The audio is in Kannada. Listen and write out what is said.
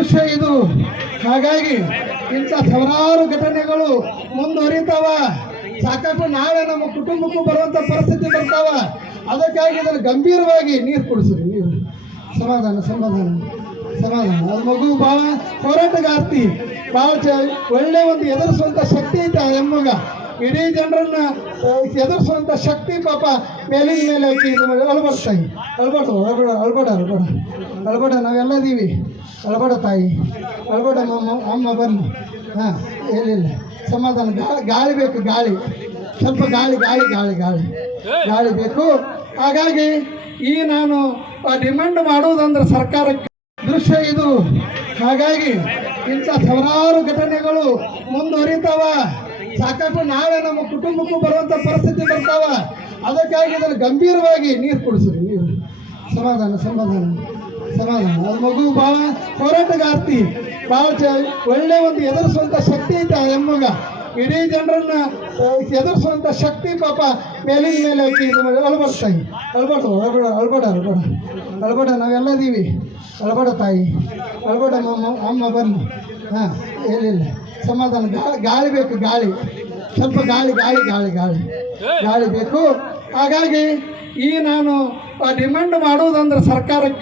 ದೃಶ್ಯ ಇದು. ಹಾಗಾಗಿ ಇಂಥ ಸಾವಿರಾರು ಘಟನೆಗಳು ಮುಂದುವರಿತಾವ. ಸಾಕಷ್ಟು ನಾಳೆ ನಮ್ಮ ಕುಟುಂಬಕ್ಕೂ ಬರುವಂಥ ಪರಿಸ್ಥಿತಿ ಬರ್ತಾವ. ಅದಕ್ಕಾಗಿ ಇದನ್ನು ಗಂಭೀರವಾಗಿ ನೀರು ಕುಡಿಸ್ರಿ, ನೀರು. ಸಮಾಧಾನ ಸಮಾಧಾನ ಸಮಾಧಾನ. ಅದು ಮಗು ಭಾಳ ಹೋರಾಟಗಾರ್ತಿ ಭಾಳ ಚ ಒಳ್ಳೆ ಒಂದು ಎದುರಿಸುವಂಥ ಶಕ್ತಿ ಐತೆ ಆ ಎಮ್ಮಗ ಇಡೀ ಜನರನ್ನ ಎದುರಿಸುವಂತ ಶಕ್ತಿ ಪಾಪ ಮೇಲಿನ ಮೇಲೆ ಐತಿ ಅಳ್ಬಾರ್ದು ತಾಯಿ. ಅಳ್ಬಡ ಅಳ್ಬಡ ಅಳ್ಬಡ ಅಳ್ಬಡ ಅಳ್ಬೇಡ ನಾವೆಲ್ಲ ಇದೀವಿ ಅಳ್ಬಡ ತಾಯಿ ಅಳ್ಬಡ ಅಮ್ಮ ಅಮ್ಮ ಬನ್ನಿ. ಹಾಂ ಏನಿಲ್ಲ ಸಮಾಧಾನ. ಗಾಳಿ ಗಾಳಿ ಬೇಕು, ಗಾಳಿ. ಸ್ವಲ್ಪ ಗಾಳಿ ಗಾಳಿ ಗಾಳಿ ಗಾಳಿ. ಗಾಳಿ ಬೇಕು. ಹಾಗಾಗಿ ಈ ನಾನು ಡಿಮಾಂಡ್ ಮಾಡುವುದಂದ್ರೆ ಸರ್ಕಾರಕ್ಕೆ ದೃಶ್ಯ ಇದು. ಹಾಗಾಗಿ ಇಂಥ ಸಾವಿರಾರು ಘಟನೆಗಳು ಮುಂದುವರಿತಾವ. ಸಾಕಷ್ಟು ನಾಳೆ ನಮ್ಮ ಕುಟುಂಬಕ್ಕೂ ಬರುವಂಥ ಪರಿಸ್ಥಿತಿ ಬರ್ತಾವ. ಅದಕ್ಕಾಗಿ ಇದನ್ನು ಗಂಭೀರವಾಗಿ ನೀರು ಕುಡಿಸ್ರಿ, ನೀರು. ಸಮಾಧಾನ ಸಮಾಧಾನ ಸಮಾಧಾನ. ಅದು ಮಗು ಭಾಳ ಹೋರಾಟಗಾರ್ತಿ ಭಾಳ ಒಳ್ಳೆ ಒಂದು ಎದುರಿಸುವಂಥ ಶಕ್ತಿ ಐತೆ ಆ ಎಮ್ಮಗ ಇಡೀ ಜನರನ್ನ ಎದುರಿಸುವಂತ ಶಕ್ತಿ ಪಾಪ ಮೇಲಿನ ಮೇಲೆ ಐತಿ. ಅಳ್ಬಾರ್ದು ತಾಯಿ. ಅಳ್ಬಾರ್ದು ಅಳ್ಬೇಡ ಅಳ್ಬೇಡ ಅಳ್ಬೇಡ ಅಳ್ಬೇಡ ನಾವೆಲ್ಲ ಇದೀವಿ ಅಳ್ಬೇಡ ತಾಯಿ. ಅಳ್ಬೇಡ ಮಮ್ಮ ಅಮ್ಮ ಬನ್ನಿ. ಹಾಂ ಏನಿಲ್ಲ ಸಮಾಧಾನ. ಗಾಳಿ ಬೇಕು, ಗಾಳಿ. ಸ್ವಲ್ಪ ಗಾಳಿ ಗಾಳಿ ಗಾಳಿ ಗಾಳಿ. ಗಾಳಿ ಬೇಕು. ಹಾಗಾಗಿ ಈ ನಾನು ಡಿಮ್ಯಾಂಡ್ ಮಾಡುವುದಂದ್ರೆ ಸರ್ಕಾರಕ್ಕೆ